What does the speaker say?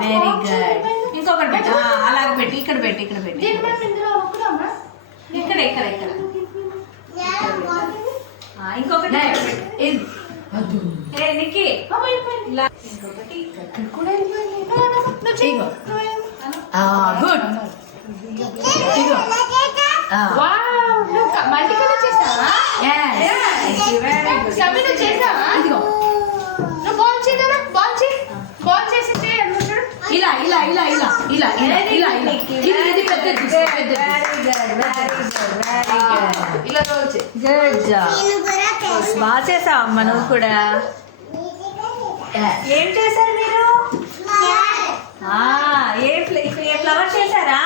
Very good. ఇంకొకటి పెట్టు, అలాగే పెట్టి ఇక్కడ పెట్టి ఇక్కడ పెట్టి ఇక్కడ ఇక్కడ ఇక్కడ ఇంకొకటి నీకి ఇంకొకటి గుడ్. ఇలా ఇలా ఇలా ఇలా ఇలా ఇలా ఇలా ఇది పెద్దది ఇలా గుడ్ జాబ్. బాగా చేసావు అమ్మ నువ్వు కూడా. ఏం చేశారు మీరు? ఏ ఫ్లవర్ చేశారా?